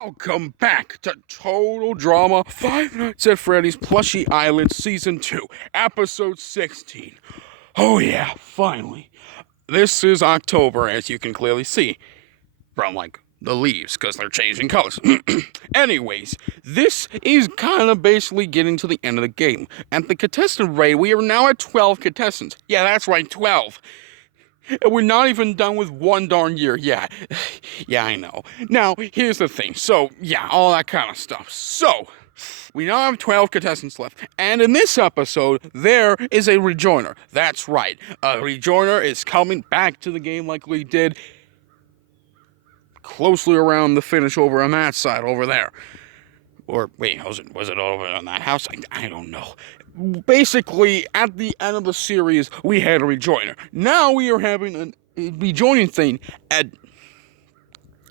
Welcome back to Total Drama Five Nights at Freddy's Plushie Island Season 2, Episode 16. Oh yeah, finally. This is October, as you can clearly see from, the leaves, because they're changing colors. Anyways, this is kind of basically getting to the end of the game. At the contestant rate, we are now at 12 contestants. Yeah, that's right, 12. And we're not even done with one darn year. Yeah, yeah, I know. Now, here's the thing. So, yeah, all that kind of stuff. So, we now have 12 contestants left. And in this episode, there is a rejoiner. That's right. A rejoiner is coming back to the game like we did closely around the finish over on that side over there. Or, wait, was it over on that house? I don't know. Basically, at the end of the series, we had a rejoiner. Now we are having a rejoining thing at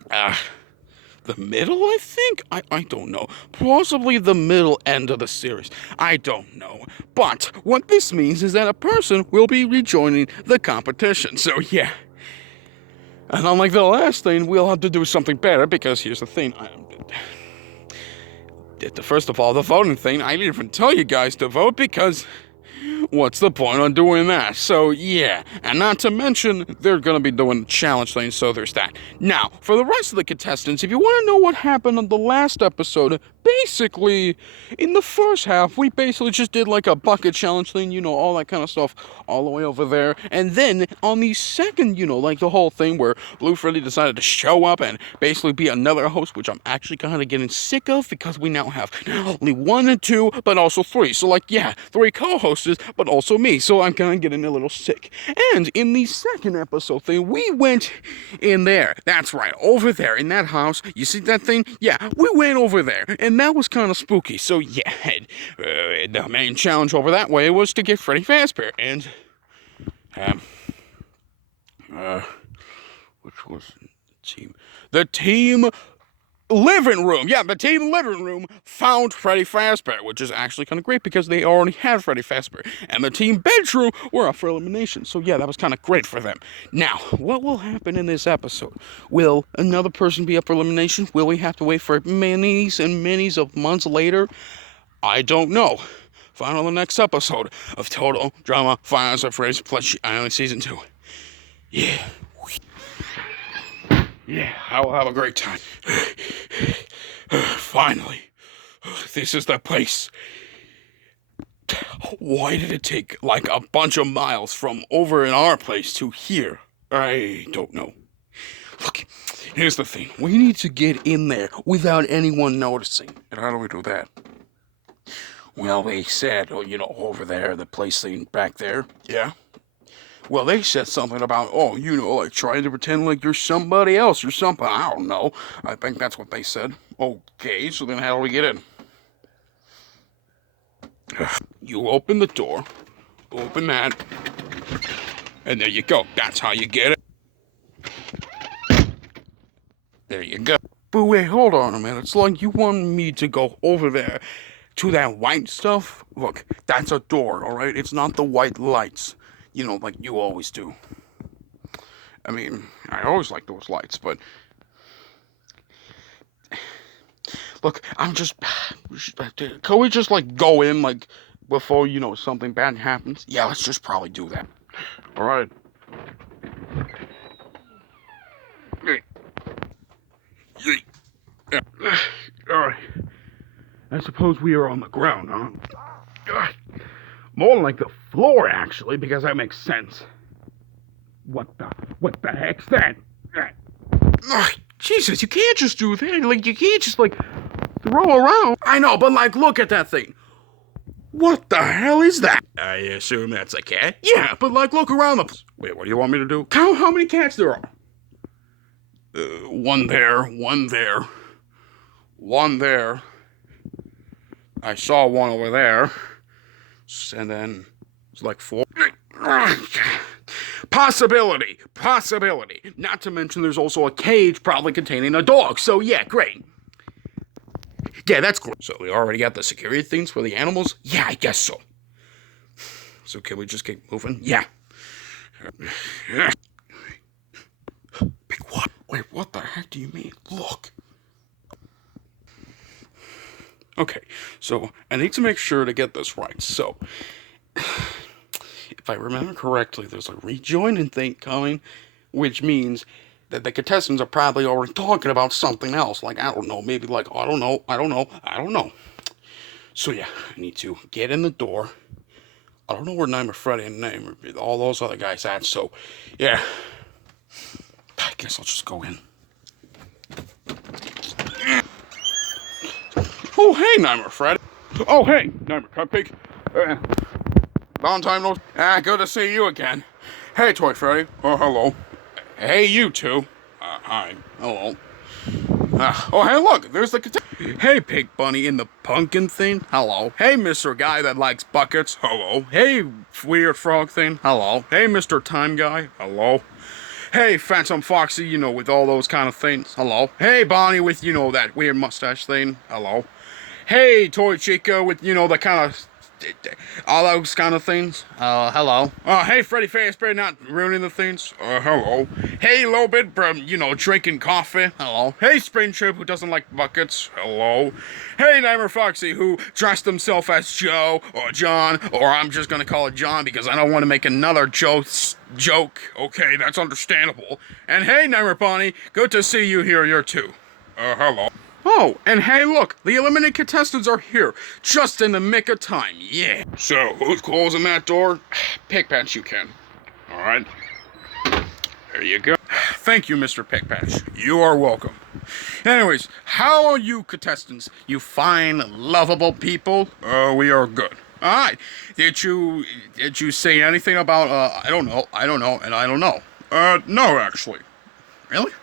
the middle, I think? I don't know. Possibly the middle end of the series. I don't know. But what this means is that a person will be rejoining the competition. So, yeah. And unlike the last thing, we'll have to do something better because here's the thing. First of all, the voting thing, I didn't even tell you guys to vote because what's the point on doing that? So, yeah. And not to mention, they're going to be doing the challenge thing, so there's that. Now, for the rest of the contestants, if you want to know what happened on the last episode, basically, in the first half, we basically just did like a bucket challenge thing, all that kind of stuff, all the way over there. And then, on the second, like the whole thing where Blue Freddy decided to show up and basically be another host, which I'm actually kind of getting sick of because we now have not only 1 and 2, but also 3. So, 3 co-hosts, but also me. So I'm kind of getting a little sick. And in the second episode thing, we went in there. That's right, over there in that house. You see that thing? Yeah, we went over there. And that was kind of spooky. So yeah, the main challenge over that way was to get Freddy Fazbear. And, which was the team? The team living room. Yeah, the team living room found Freddy Fazbear, which is actually kind of great because they already had Freddy Fazbear. And the team bedroom were up for elimination. So yeah, that was kind of great for them. Now, what will happen in this episode? Will another person be up for elimination? Will we have to wait for many's and many's of months later? I don't know. Find on the next episode of Total Drama Five Nights at Freddy's Plushie Island Season 2. Yeah. Yeah, I will have a great time. Finally. This is the place. Why did it take a bunch of miles from over in our place to here? I don't know. Look, here's the thing. We need to get in there without anyone noticing. And how do we do that? Well, they said, over there, the place thing back there. Yeah. Well, they said something about, trying to pretend like you're somebody else or something. I don't know. I think that's what they said. Okay, so then how do we get in? You open the door. Open that. And there you go. That's how you get it. There you go. But wait, hold on a minute. It's like you want me to go over there to that white stuff? Look, that's a door, alright? It's not the white lights. Like you always do. I mean, I always like those lights, but... Look, can we just, go in, before, something bad happens? Yeah, let's just probably do that. Alright. Alright. I suppose we are on the ground, huh? More like the floor, actually, because that makes sense. What the heck's that? Jesus, you can't just do that. You can't just, throw around. I know, but, look at that thing. What the hell is that? I assume that's a cat? Yeah, but, look around the... Wait, what do you want me to do? Count how many cats there are. One there, one there. One there. I saw one over there. And then it's 4. Possibility. Not to mention there's also a cage probably containing a dog. So yeah, great. Yeah, that's great. So we already got the security things for the animals? Yeah, I guess so. So can we just keep moving? Yeah. Big what? Wait, what the heck do you mean? Look. Okay, so I need to make sure to get this right. So, if I remember correctly, there's a rejoining thing coming, which means that the contestants are probably already talking about something else. Like, I don't know, maybe like, I don't know, I don't know, I don't know. So yeah, I need to get in the door. I don't know where Nightmare Freddy and all those other guys at, so yeah. I guess I'll just go in. Oh, hey, Nightmare Freddy. Oh, hey, Nightmare Cupcake. Long time no... good to see you again. Hey, Toy Freddy. Oh, hello. Hey, you two. Hi. Hello. Oh, hey, look, there's the... Hey, Pig Bunny in the pumpkin thing. Hello. Hey, Mr. Guy that likes buckets. Hello. Hey, Weird Frog thing. Hello. Hey, Mr. Time Guy. Hello. Hey, Phantom Foxy, you know, with all those kind of things. Hello. Hey, Bonnie with, you know, that weird mustache thing. Hello. Hey, Toy Chica with, you know, the kind of... all those kind of things. Hello. Hey, Freddy Fazbear, not ruining the things. Hello. Hey, Lobit, you know, drinking coffee. Hello. Hey, Spring Trip, who doesn't like buckets. Hello. Hey, Nightmare Foxy, who dressed himself as Joe or John, or I'm just gonna call it John because I don't want to make another joke. Okay, that's understandable. And hey, Nightmare Bonnie, good to see you here. You're too. Hello. Oh, and hey, look, the eliminated contestants are here, just in the nick of time, yeah. So, who's closing that door? Pickpatch, you can. All right. There you go. Thank you, Mr. Pickpatch. You are welcome. Anyways, how are you, contestants? You fine, lovable people? We are good. All right. Did you say anything about, I don't know, and I don't know? No, actually. Really?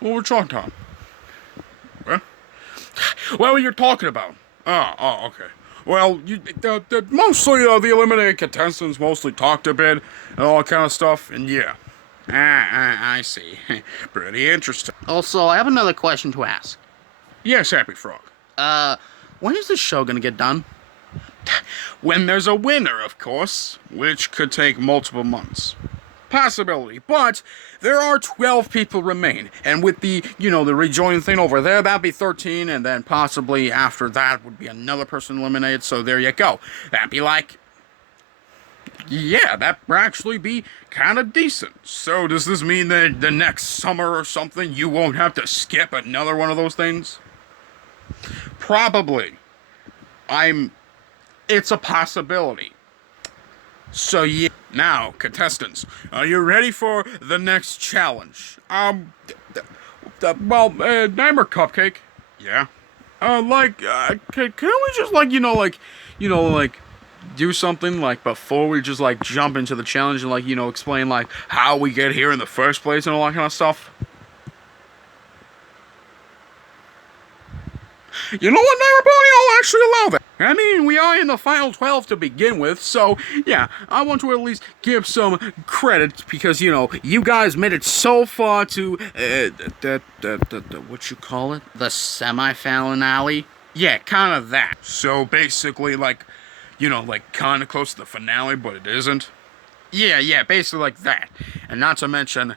What were we talking about? What were you talking about? Oh, okay. Well, mostly the eliminated contestants mostly talked a bit and all that kind of stuff, and yeah. I see. Pretty interesting. Also, I have another question to ask. Yes, Happy Frog. When is this show gonna get done? When there's a winner, of course, which could take multiple months. Possibility, but there are 12 people remain, and with the, you know, the rejoining thing over there, that'd be 13, and then possibly after that would be another person eliminated, so there you go. That'd be like, yeah, that would actually be kind of decent. So does this mean that the next summer or something, you won't have to skip another one of those things? Probably. It's a possibility. So yeah. Now, contestants, are you ready for the next challenge? Nightmare Cupcake. Yeah. Can we just do something like before we just like jump into the challenge and explain like how we get here in the first place and all that kind of stuff? You know what, Nightmare Pony? I'll actually allow that. I mean, we are in the final 12 to begin with, so, yeah, I want to at least give some credit because, you know, you guys made it so far to, what you call it? The semi-finale? Yeah, kind of that. So, basically, kind of close to the finale, but it isn't. Yeah, basically like that. And not to mention,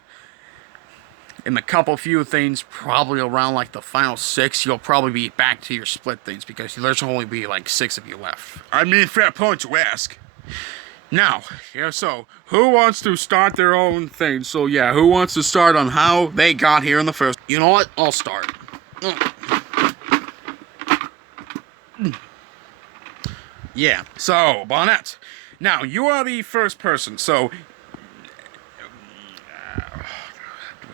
in the few things, probably around like the final 6, you'll probably be back to your split things because there's only be like 6 of you left. I mean, fair point to ask. Now, so who wants to start their own thing? So yeah, who wants to start on how they got here in the first? You know what? I'll start. Yeah. So Bonnet, now you are the first person. So.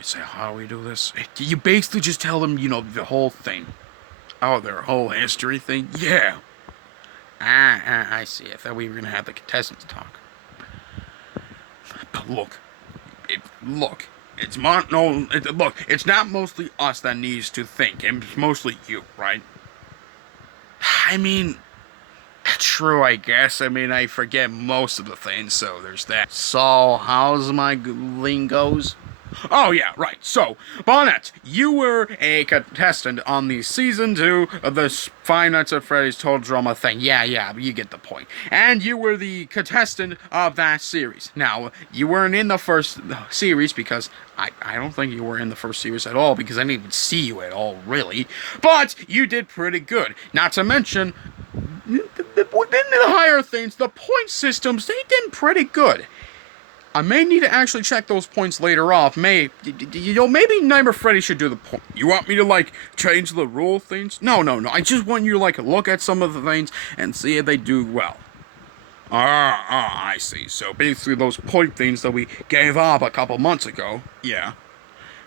Say, how do we do this? You basically just tell them, the whole thing. Oh, their whole history thing? Yeah. I see. I thought we were going to have the contestants talk. But look, it's not mostly us that needs to think. It's mostly you, right? I mean, true, I guess. I mean, I forget most of the things, so there's that. So, how's my lingos? Oh, yeah, right. So, Bonnet, you were a contestant on the season 2 of the Five Nights at Freddy's Total Drama thing. Yeah, you get the point. And you were the contestant of that series. Now, you weren't in the first series because I don't think you were in the first series at all because I didn't even see you at all, really. But you did pretty good. Not to mention, within the higher things, the point systems, they did pretty good. I may need to actually check those points later off. Maybe Nightmare Freddy should do the point. You want me to, like, change the rule things? No. I just want you to, like, look at some of the things and see if they do well. I see. So basically those point things that we gave up a couple months ago, yeah.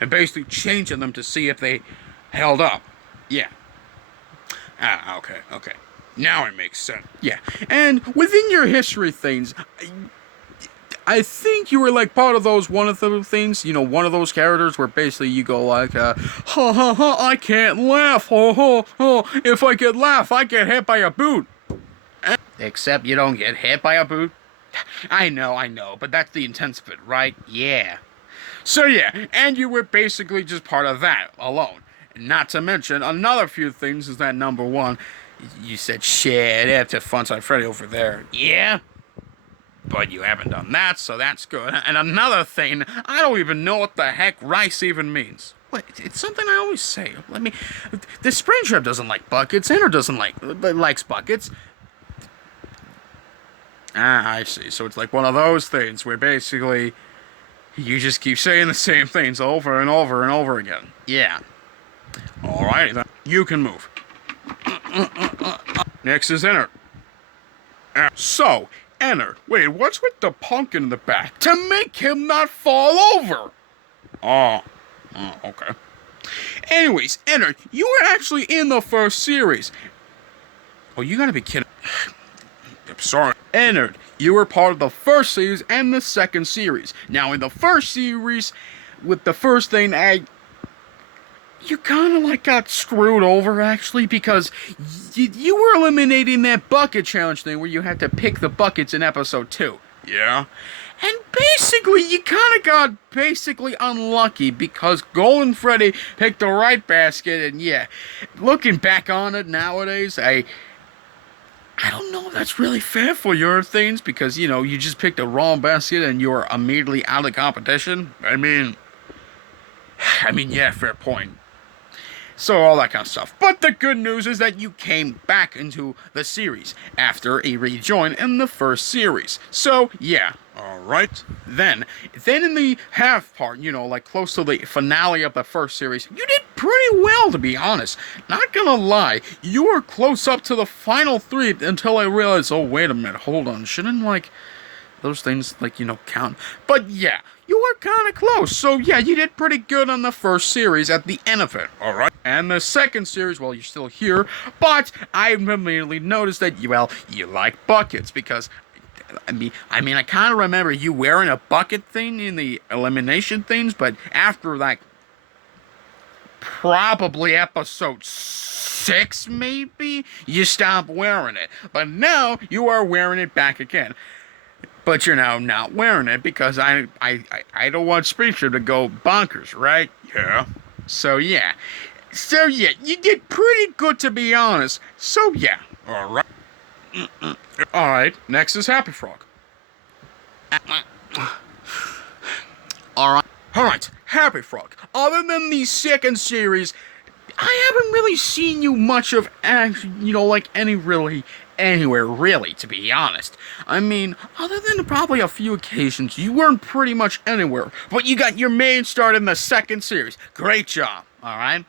And basically changing them to see if they held up. Yeah. Okay. Now it makes sense. Yeah. And within your history things, I think you were like part of those one of the things, one of those characters where basically you go like, ha ha ha, I can't laugh, if I could laugh, I get hit by a boot. Except you don't get hit by a boot. I know, but that's the intent of it, right? Yeah. So yeah, and you were basically just part of that alone. Not to mention, another few things is that number 1, you said, shit, that's a Funside Freddy over there. Yeah? But you haven't done that, so that's good. And another thing, I don't even know what the heck rice even means. Wait, it's something I always say. The Springtrap doesn't like buckets, Enter doesn't likes buckets. I see. So it's like one of those things where basically you just keep saying the same things over and over and over again. Yeah. Alrighty then. You can move. Next is Enter. So, Enter. Wait, what's with the pumpkin in the back? To make him not fall over. Oh, okay. Anyways, Enter, you were actually in the first series. Oh, you gotta be kidding. I'm sorry. Enter, you were part of the first series and the second series. Now, in the first series, with the first thing, you kind of like got screwed over, actually, because you were eliminating that bucket challenge thing where you had to pick the buckets in episode 2. Yeah? And basically, you kind of got unlucky because Golden Freddy picked the right basket, and yeah, looking back on it nowadays, I don't know if that's really fair for your things because, you just picked the wrong basket and you're immediately out of competition. I mean, yeah, fair point. So all that kind of stuff. But the good news is that you came back into the series after a rejoin in the first series. So, yeah. Alright. Then in the half part, like close to the finale of the first series, you did pretty well, to be honest. Not gonna lie, you were close up to the final 3 until I realized, oh, wait a minute, hold on, shouldn't, those things, count? But yeah, you were kind of close, so yeah, you did pretty good on the first series at the end of it, alright? And the second series, well, you're still here, but I immediately noticed that, you like buckets, because I kind of remember you wearing a bucket thing in the elimination things, but after, probably episode 6, maybe, you stopped wearing it. But now, you are wearing it back again. But you're now not wearing it because I don't want Speedster to go bonkers, right? Yeah. So, yeah, you did pretty good, to be honest. So, yeah. Alright. Alright, next is Happy Frog. Alright, Happy Frog. Other than the second series, I haven't really seen you much of, anywhere, really, to be honest. I mean, other than probably a few occasions, you weren't pretty much anywhere. But you got your main start in the second series. Great job, alright?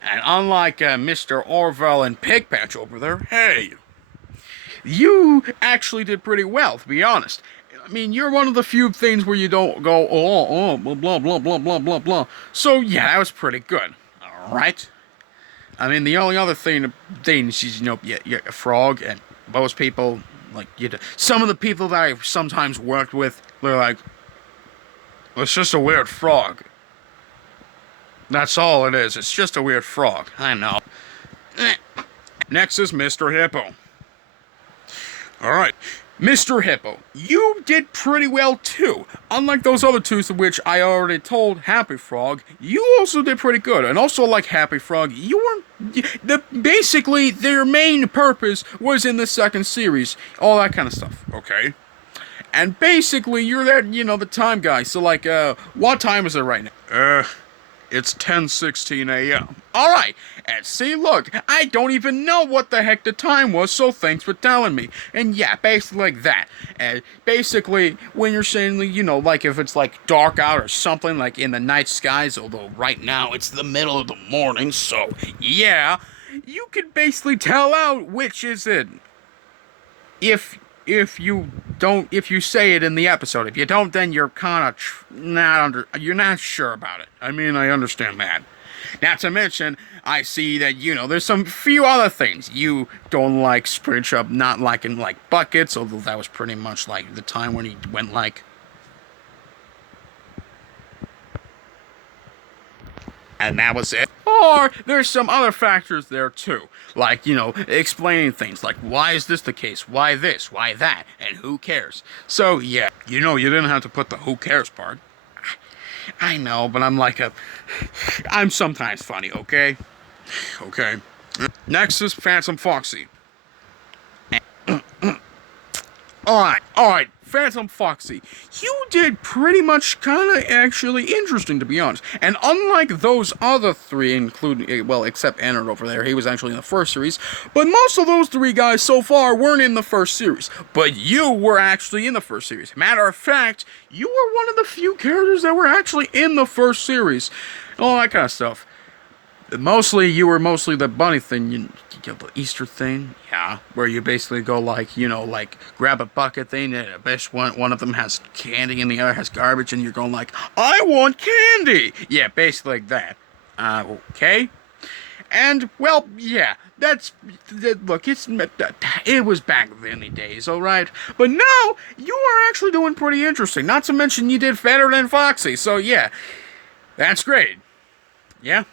And unlike Mr. Orville and Pigpatch over there, hey, you actually did pretty well, to be honest. I mean, you're one of the few things where you don't go, blah, blah, blah, blah, blah, blah, blah. So, yeah, that was pretty good. Alright? I mean, the only other thing is, you're a frog, and most people, some of the people that I've sometimes worked with, they're like, it's just a weird frog. That's all it is. It's just a weird frog. I know. Next is Mr. Hippo. Alright. Mr. Hippo, you did pretty well too. Unlike those other two, to which I already told Happy Frog, you also did pretty good. And also, like Happy Frog, you were basically their main purpose was in the second series, all that kind of stuff. Okay. And basically, you're that, the time guy. So, like, what time is it right now? It's 10:16 a.m. Alright, and see, look, I don't even know what the heck the time was, so thanks for telling me. And yeah, basically like that. And basically, when you're saying, like if it's like dark out or something, like in the night skies, although right now it's the middle of the morning, so yeah, you can basically tell out which is it. If you say it in the episode. If you don't, then you're kind of you're not sure about it. I mean, I understand that. Not to mention, I see that, there's some few other things. You don't like Springtrap not liking, like, buckets, although that was pretty much, like, the time when he went, like... And that was it. Or there's some other factors there too. Like, explaining things like, why is this the case? Why this? Why that? And who cares? So, yeah, you didn't have to put the who cares part. I know, but I'm sometimes funny, okay? Okay. Next is Phantom Foxy. Alright, Phantom Foxy. You did pretty much kind of actually interesting, to be honest. And unlike those other three, including, well, except Ennard over there, he was actually in the first series, but most of those three guys so far weren't in the first series. But you were actually in the first series. Matter of fact, you were one of the few characters that were actually in the first series. All that kind of stuff. You were mostly the bunny thing, you get the Easter thing, yeah, where you basically go like, grab a bucket thing, and I bet one of them has candy and the other has garbage, and you're going like, I want candy! Yeah, basically like that. Okay? And, well, yeah, look, it was back in the days, alright? But now, you are actually doing pretty interesting, not to mention you did better than Foxy, so yeah, that's great. Yeah?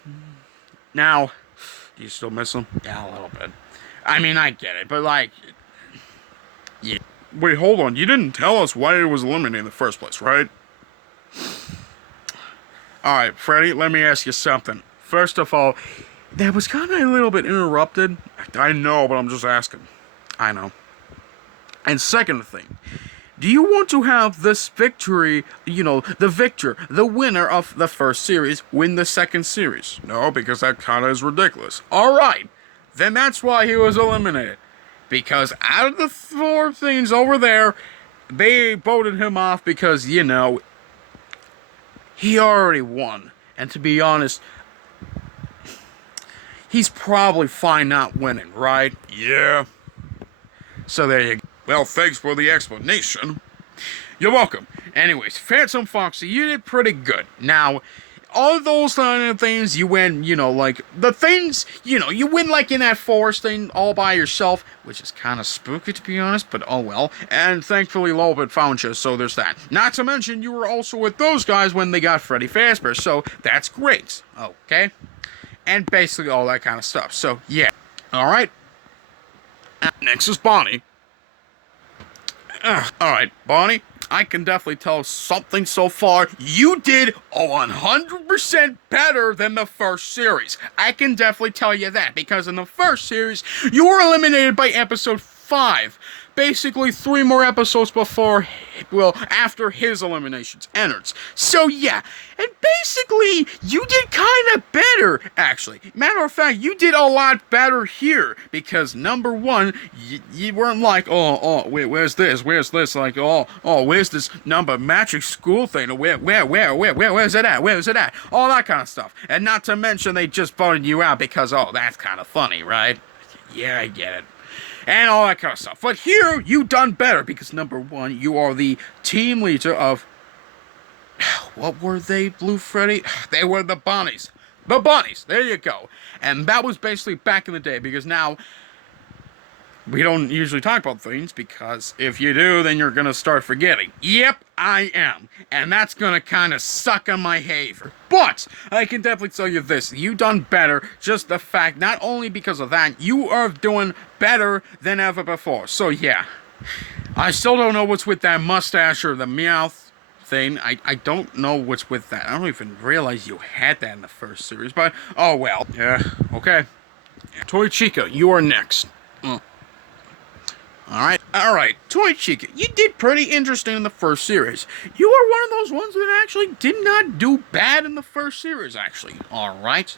Now, do you still miss him? Yeah, a little bit. I mean, I get it, but yeah. Wait, hold on. You didn't tell us why it was eliminated in the first place, right? Alright, Freddy, let me ask you something. First of all, that was kind of a little bit interrupted. I know, but I'm just asking. I know. And second thing, do you want to have this victory, the winner of the first series, win the second series? No, because that kind of is ridiculous. Alright, then that's why he was eliminated. Because out of the four things over there, they voted him off because, he already won. And to be honest, he's probably fine not winning, right? Yeah. So there you go. Well, thanks for the explanation. You're welcome. Anyways, Phantom Foxy, you did pretty good. Now, all those kind of things, you win, the things, you win like in that forest thing all by yourself, which is kind of spooky to be honest, but oh well. And thankfully Lobit found you, so there's that. Not to mention, you were also with those guys when they got Freddy Fazbear, so that's great. Okay? And basically all that kind of stuff. So, yeah. Alright. Next is Bonnie. Alright, Bonnie, I can definitely tell something so far. You did 100% better than the first series. I can definitely tell you that, because in the first series, you were eliminated by episode 5. Basically, 3 more episodes after his eliminations, Ennard's. So yeah, and basically, you did kind of better, actually. Matter of fact, you did a lot better here, because number one, you weren't like, wait, where's this, like, where's this number magic school thing, where's it at, all that kind of stuff. And not to mention, they just voted you out because, that's kind of funny, right? Yeah, I get it. And all that kind of stuff. But here, you done better, because number one, you are the team leader of... What were they, Blue Freddy? They were the Bunnies. The Bunnies, there you go. And that was basically back in the day, because now... We don't usually talk about things, because if you do, then you're gonna start forgetting. Yep, I am. And that's gonna kinda suck on my haver. But, I can definitely tell you this, you done better, just the fact, not only because of that, you are doing better than ever before. So yeah, I still don't know what's with that mustache or the mouth thing. I don't know what's with that. I don't even realize you had that in the first series, but oh well. Yeah, okay. Toy Chica, you are next. Alright, Toy Chica, you did pretty interesting in the first series. You are one of those ones that actually did not do bad in the first series, actually. Alright?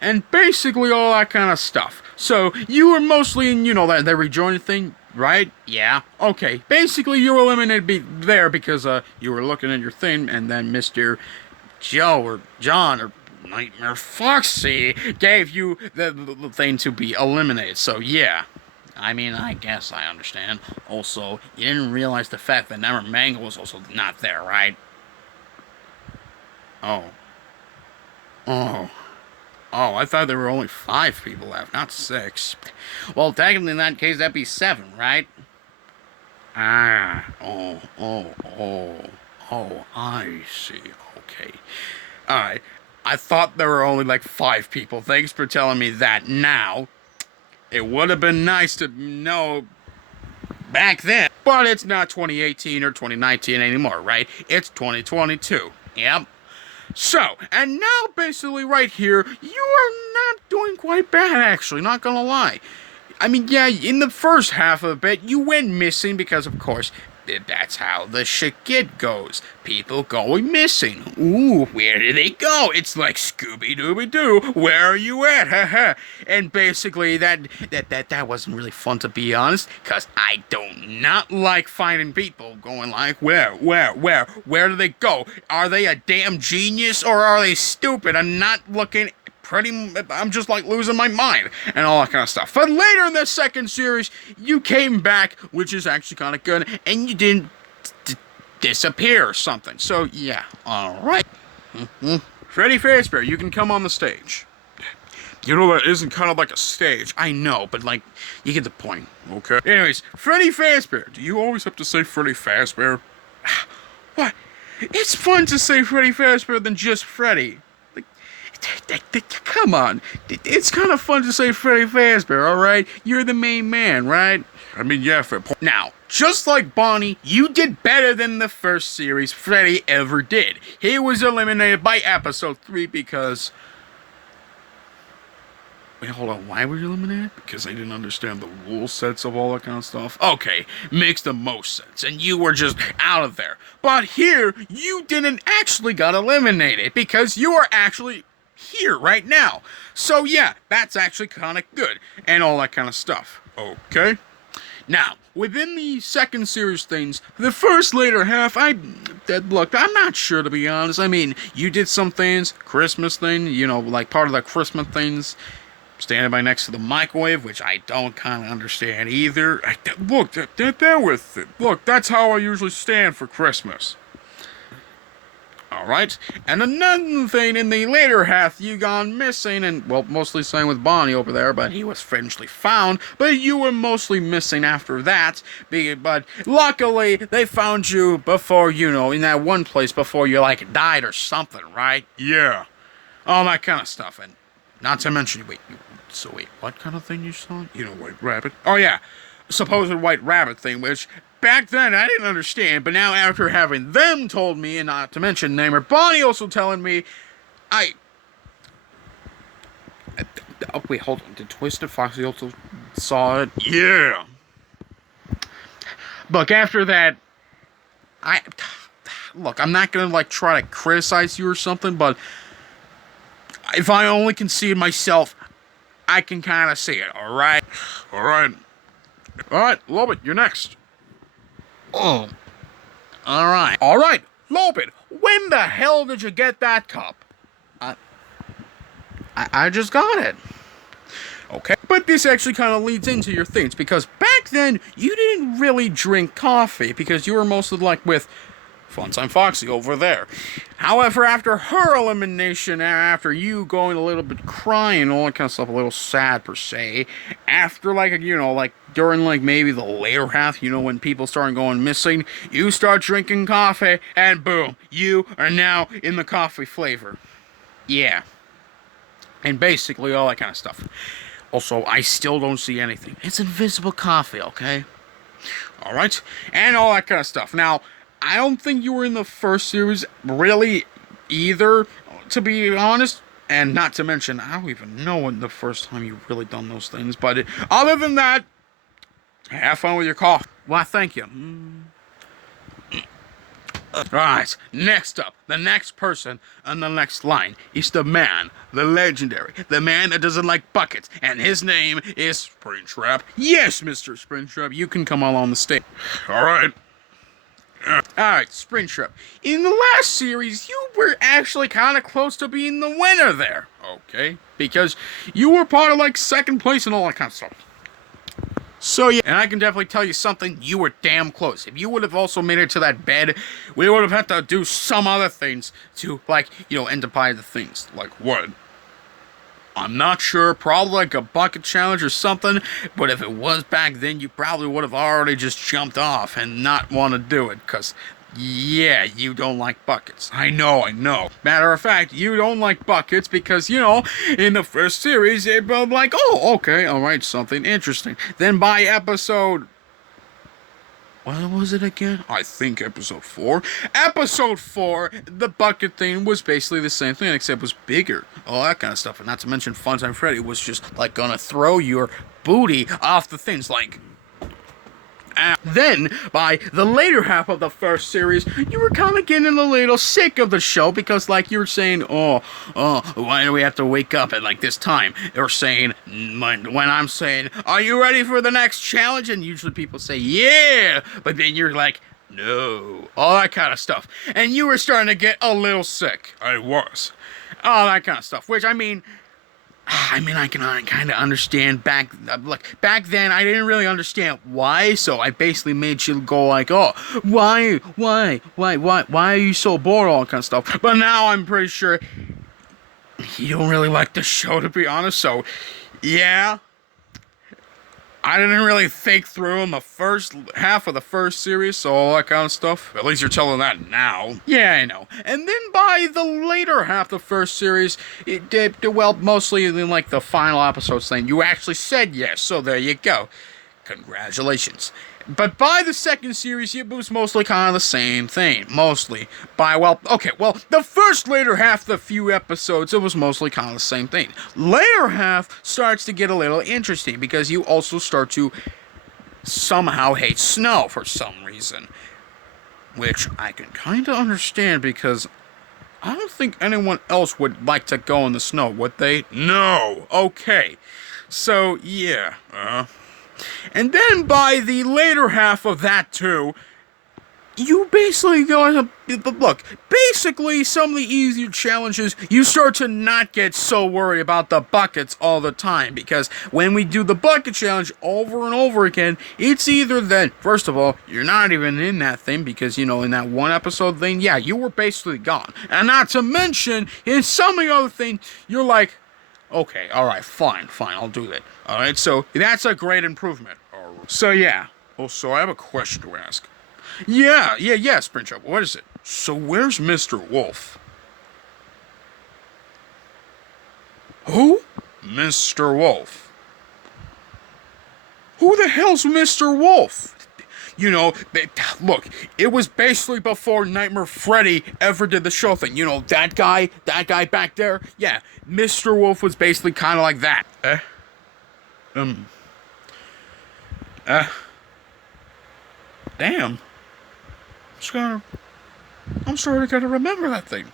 And basically all that kind of stuff. So, you were mostly in, that the rejoining thing, right? Yeah. Okay, basically you were eliminated there because, you were looking at your thing, and then Mr. Joe, or John, or Nightmare Foxy gave you the thing to be eliminated, so yeah. I mean, I guess I understand. Also, you didn't realize the fact that Never Mango was also not there, right? Oh. Oh. Oh, I thought there were only 5 people left, not 6. Well, technically in that case, that'd be 7, right? Ah. Oh, I see. Okay. Alright. I thought there were only like 5 people. Thanks for telling me that now. It would have been nice to know back then, but it's not 2018 or 2019 anymore, right? It's 2022. Yep. So, and now basically right here, you are not doing quite bad, actually, not gonna lie. I mean, yeah, in the first half of it, you went missing because, of course, that's how the shit goes. People going missing. Ooh, where did they go? It's like Scooby-Dooby-Doo. Where are you at? Haha. And basically, that wasn't really fun, to be honest, because I don't not like finding people going like, where do they go? Are they a damn genius or are they stupid? I'm not looking I'm just like losing my mind and all that kind of stuff. But later in the second series, you came back, which is actually kind of good, and you didn't disappear or something. So yeah, all right. Freddy Fazbear, you can come on the stage. You know that isn't kind of like a stage. I know, but like, you get the point. Okay. Anyways, Freddy Fazbear. Do you always have to say Freddy Fazbear? What? It's fun to say Freddy Fazbear than just Freddy. Come on. It's kind of fun to say Freddy Fazbear, alright? You're the main man, right? I mean, yeah, fair point. Now, just like Bonnie, you did better than the first series Freddy ever did. He was eliminated by episode 3 because... Wait, hold on. Why were you eliminated? Because I didn't understand the rule sets of all that kind of stuff? Okay, makes the most sense. And you were just out of there. But here, you didn't actually got eliminated because you are actually... here right now. So yeah, that's actually kind of good and all that kind of stuff. Okay. Now, within the second series things, the first later half, look, I'm not sure, to be honest. I mean, you did some things, Christmas thing, like part of the Christmas things, standing by next to the microwave, which I don't kind of understand either. Look, there with it. Look, that's how I usually stand for Christmas. Alright, and another thing, in the later half, you gone missing, and, well, mostly same with Bonnie over there, but he was eventually found, but you were mostly missing after that, but luckily, they found you before, in that one place before you, like, died or something, right? Yeah. All that kind of stuff, and not to mention, wait, what kind of thing you saw? White rabbit? Oh, yeah, supposed white rabbit thing, which... back then, I didn't understand, but now after having them told me, and not to mention Namer Bonnie also telling me, oh, wait, hold on. Did Twisted Foxy also saw it? Yeah. Look, after that, look, I'm not gonna, like, try to criticize you or something, but if I only can see it myself, I can kind of see it, alright? Alright. Alright, Lobit, you're next. Oh. Alright, Lobit, when the hell did you get that cup? I just got it. Okay, but this actually kind of leads into your things, because back then, you didn't really drink coffee, because you were mostly like with Funtime Foxy over there. However, after her elimination, after you going a little bit crying, all that kind of stuff, a little sad per se, after like, like during like maybe the later half, when people started going missing, you start drinking coffee, and boom, you are now in the coffee flavor. Yeah. And basically all that kind of stuff. Also, I still don't see anything. It's invisible coffee, okay? All right, and all that kind of stuff. Now, I don't think you were in the first series really either, to be honest. And not to mention, I don't even know when the first time you really done those things. But other than that, have fun with your cough. Why, thank you. Alright, next up, the next person on the next line is the man, the legendary, the man that doesn't like buckets, and his name is Springtrap. Yes, Mr. Springtrap, you can come on the stage. Alright. Alright, Springtrap. In the last series, you were actually kind of close to being the winner there. Okay, because you were part of, like, second place and all that kind of stuff. So yeah, and I can definitely tell you something, you were damn close. If you would have also made it to that bed, we would have had to do some other things to, like, end up by the things. Like what? I'm not sure, probably like a bucket challenge or something, but if it was back then, you probably would have already just jumped off and not want to do it, because yeah, you don't like buckets. I know. Matter of fact, you don't like buckets because, in the first series, it was like, oh, okay, alright, something interesting. Then by episode... what was it again? I think episode 4. Episode 4, the bucket thing was basically the same thing, except it was bigger. All that kind of stuff. And not to mention, Funtime Freddy was just, like, gonna throw your booty off the things, like... Then, by the later half of the first series, you were kind of getting a little sick of the show because, like, you were saying, why do we have to wake up at, like, this time? Or saying, when I'm saying, are you ready for the next challenge? And usually people say, yeah, but then you're like, no, all that kind of stuff. And you were starting to get a little sick. I was. All that kind of stuff, which, I can kind of understand back then. I didn't really understand why, so I basically made you go like, oh, why are you so bored, all that kind of stuff. But now I'm pretty sure you don't really like the show, to be honest. So, yeah, I didn't really think through in the first half of the first series, so all that kind of stuff. At least you're telling that now. Yeah, I know. And then by the later half of the first series, it did, well, mostly in like the final episodes thing, you actually said yes, so there you go. Congratulations. But by the second series, it was mostly kind of the same thing. Mostly. The first later half of the few episodes, it was mostly kind of the same thing. Later half starts to get a little interesting because you also start to somehow hate snow for some reason. Which I can kind of understand because I don't think anyone else would like to go in the snow, would they? No. Okay. So, yeah. And then by the later half of that too, you basically go, look, basically some of the easier challenges, you start to not get so worried about the buckets all the time, because when we do the bucket challenge over and over again, it's either then, first of all, you're not even in that thing, because, in that one episode thing, yeah, you were basically gone. And not to mention, in some of the other things, you're like, okay, alright, fine, I'll do that. Alright, so that's a great improvement. So yeah. So I have a question to ask. Yeah, Springtrap, what is it? So where's Mr. Wolf? Who? Mr. Wolf. Who the hell's Mr. Wolf? Look, it was basically before Nightmare Freddy ever did the show thing. That guy back there? Yeah, Mr. Wolf was basically kind of like that. Damn. I'm sorry, I gotta remember that thing.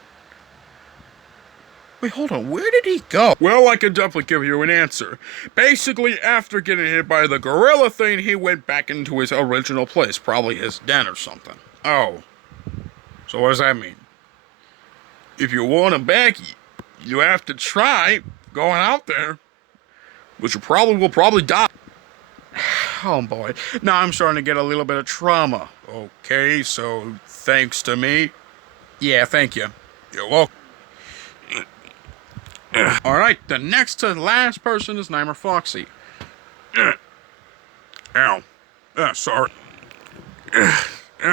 Wait, hold on, where did he go? Well, I can definitely give you an answer. Basically, after getting hit by the gorilla thing, he went back into his original place, probably his den or something. Oh. So what does that mean? If you want him back, you have to try going out there, but you will probably die. Oh boy, now I'm starting to get a little bit of trauma. Okay, so thanks to me? Yeah, thank you. You're welcome. Alright, the next to last person is Nightmare Foxy. Ow. Sorry.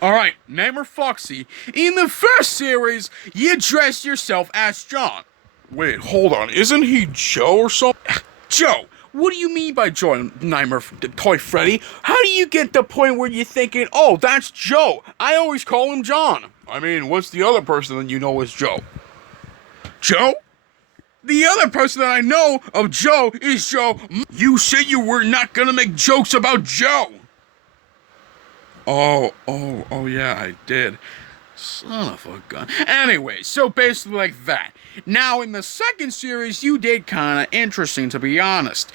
Alright, Nightmare Foxy, in the first series, you dressed yourself as John. Wait, hold on, isn't he Joe or something? Joe! What do you mean by Joe, Nightmare Toy Freddy? How do you get the point where you're thinking, oh, that's Joe? I always call him John. I mean, what's the other person that you know is Joe? Joe? The other person that I know of Joe is Joe. You said you were not gonna make jokes about Joe. Oh, yeah, I did. Son of a gun. Anyway, so basically like that. Now, in the second series, you did kind of interesting, to be honest.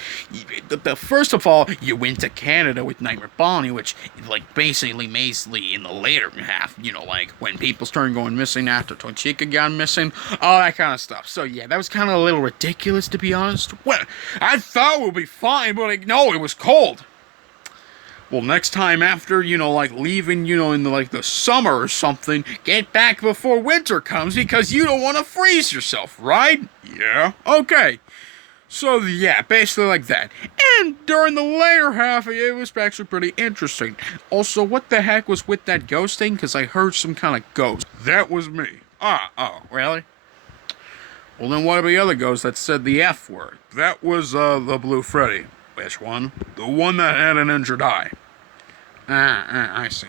First of all, you went to Canada with Nightmare Bonnie, which, like, basically in the later half, you know, like, when people started going missing after Tochika got missing, all that kind of stuff. So, yeah, that was kind of a little ridiculous, to be honest. Well, I thought it would be fine, but, like, no, it was cold. Well, next time after, you know, like, leaving, you know, in, the summer or something, get back before winter comes because you don't want to freeze yourself, right? Yeah, okay. So, yeah, basically like that. And during the later half, it was actually pretty interesting. Also, what the heck was with that ghost thing? Because I heard some kind of ghost. That was me. Oh, really? Well, then what about the other ghost that said the F word? That was, the Blue Freddy. Which one? The one that had an injured eye. I see.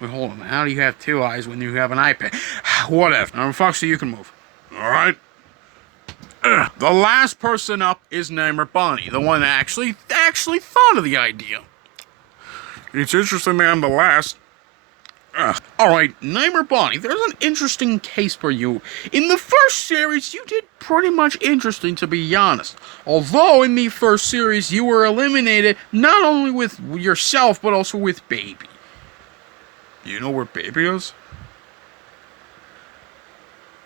Wait, hold on. How do you have two eyes when you have an eye patch? Whatever. Now, Foxy, you can move. Alright? The last person up is Nightmare Bonnie, the one that actually thought of the idea. It's interesting that I'm the last. Alright, Nightmare Bonnie, there's an interesting case for you. In the first series, you did pretty much interesting, to be honest. Although, in the first series, you were eliminated not only with yourself, but also with Baby. You know where Baby is?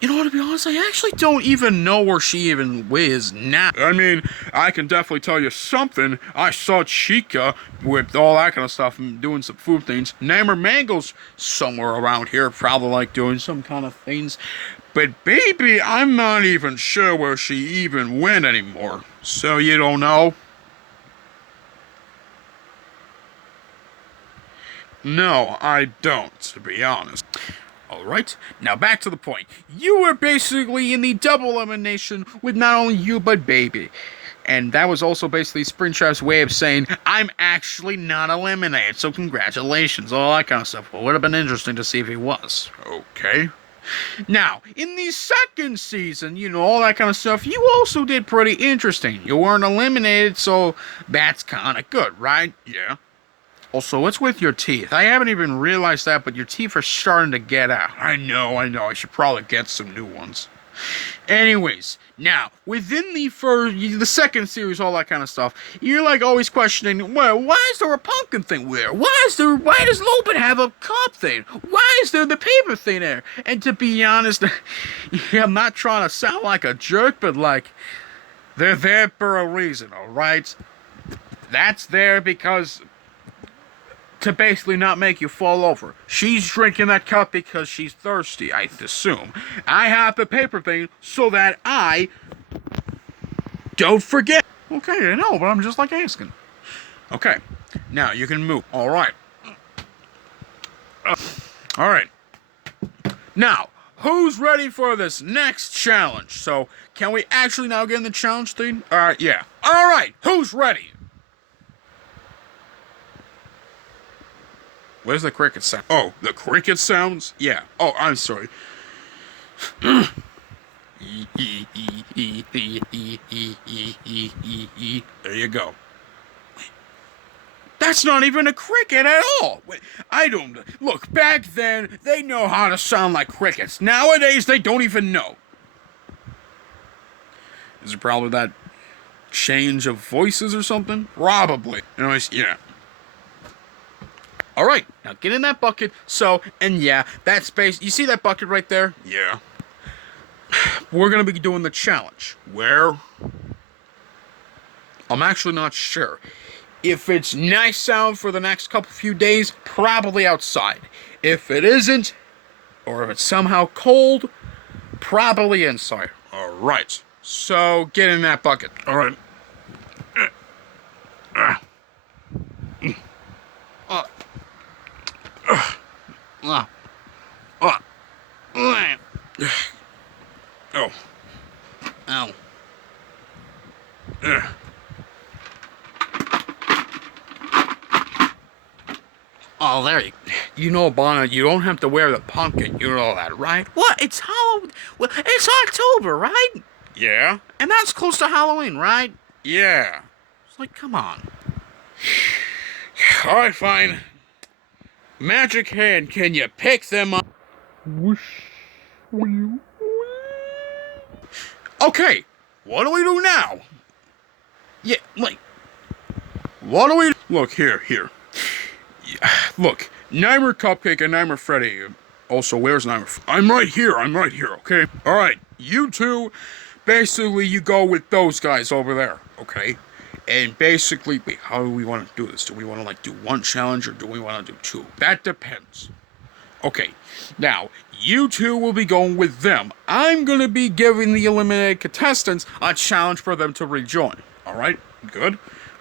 You know what, to be honest, I actually don't even know where she even is now. I mean, I can definitely tell you something. I saw Chica with all that kind of stuff and doing some food things. Nightmare Mango's somewhere around here, probably like doing some kind of things. But Baby, I'm not even sure where she even went anymore. So you don't know? No, I don't, to be honest. Alright, now back to the point. You were basically in the double elimination with not only you, but Baby. And that was also basically Springtrap's way of saying, I'm actually not eliminated, so congratulations, all that kind of stuff. Well, it would have been interesting to see if he was. Okay. Now, in the second season, you know, all that kind of stuff, you also did pretty interesting. You weren't eliminated, so that's kind of good, right? Yeah. Also, what's with your teeth? I haven't even realized that, but your teeth are starting to get out. I know. I should probably get some new ones. Anyways, now, within the second series, all that kind of stuff, you're like always questioning, well, why is there a pumpkin thing there? Why does Lopin have a cup thing? Why is there the paper thing there? And to be honest, I'm not trying to sound like a jerk, but like, they're there for a reason, alright? That's there because to basically not make you fall over. She's drinking that cup because she's thirsty, I assume. I have the paper thing so that I don't forget. Okay, I know, but I'm just like asking. Okay, now you can move. Alright. Alright. Now, who's ready for this next challenge? So, can we actually now get in the challenge thing? Alright, yeah. Alright, who's ready? Where's the cricket sound? Oh, the cricket sounds? Yeah. Oh, I'm sorry. There you go. That's not even a cricket at all. Wait, I don't... Look, back then, they know how to sound like crickets. Nowadays, they don't even know. Is it probably that change of voices or something? Probably. Anyways, yeah. Alright, now get in that bucket. So, and yeah, that space, you see that bucket right there? Yeah. We're gonna be doing the challenge. Where? I'm actually not sure. If it's nice out for the next few days, probably outside. If it isn't, or if it's somehow cold, probably inside. Alright, so get in that bucket. Alright. Oh. Ow. Oh, there You know, Bonnet, you don't have to wear the pumpkin. You know that, right? What? It's Halloween. Well, it's October, right? Yeah? And that's close to Halloween, right? Yeah. It's like, come on. Alright, fine. Magic hand, can you pick them up? Whoosh. Okay, what do we do now? Yeah, like, What do we... Look, here. Yeah, look, Nightmare Cupcake and Nightmare Freddy. Also, where's Nightmare... I'm right here, okay? Alright, you two, basically you go with those guys over there, okay? And basically, wait, how do we want to do this? Do we want to, like, do one challenge or do we want to do two? That depends. Okay, now, you two will be going with them. I'm going to be giving the eliminated contestants a challenge for them to rejoin. Alright, good?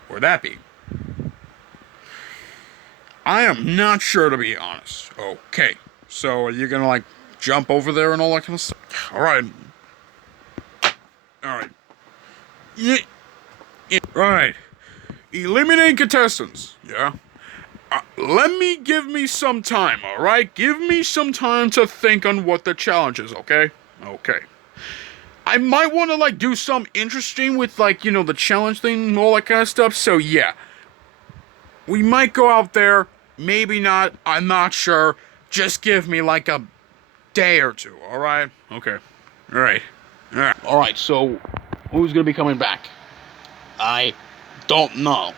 Where'd that be? I am not sure, to be honest. Okay, so are you going to, like, jump over there and all that kind of stuff? Alright. Yeah. Right. Eliminate contestants. Yeah. Give me some time, alright? Give me some time to think on what the challenge is, okay? Okay. I might want to, like, do something interesting with, like, you know, the challenge thing and all that kind of stuff, so yeah. We might go out there, maybe not, I'm not sure. Just give me, like, a day or two, alright? Okay. Alright. Alright, so, who's gonna be coming back? I don't know.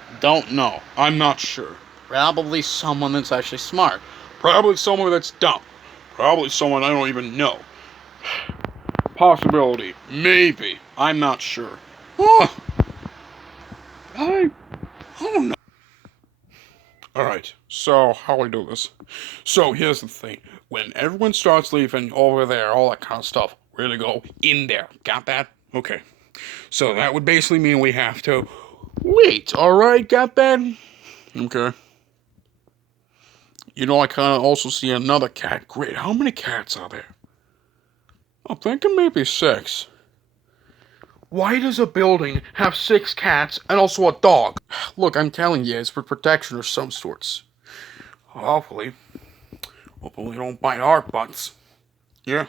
I'm not sure. Probably someone that's actually smart. Probably someone that's dumb. Probably someone I don't even know. Possibility. Maybe. I'm not sure. I don't know. Alright, so how do we do this? So here's the thing. When everyone starts leaving over there, all that kind of stuff, we're gonna go in there. Got that? Okay. So that would basically mean we have to wait. Alright, got that? Okay. You know, I kind of also see another cat. Great, how many cats are there? I'm thinking maybe 6. Why does a building have 6 cats and also a dog? Look, I'm telling you, it's for protection of some sorts. Hopefully they don't bite our butts. Yeah.